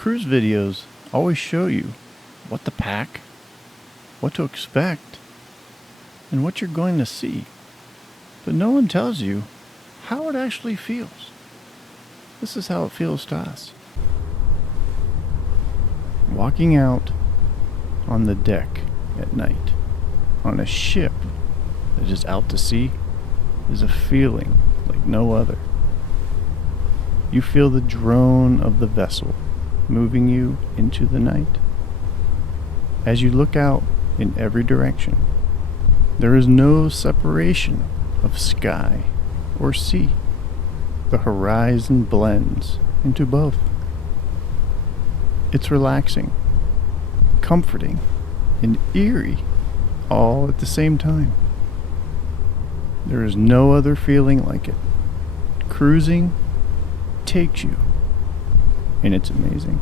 Cruise videos always show you what to pack, what to expect, and what you're going to see. But no one tells you how it actually feels. This is how it feels to us. Walking out on the deck at night on a ship that is out to sea is a feeling like no other. You feel the drone of the vessel moving you into the night. As you look out in every direction, there is no separation of sky or sea. The horizon blends into both. It's relaxing, comforting, and eerie all at the same time. There is no other feeling like it. Cruising takes you, and it's amazing.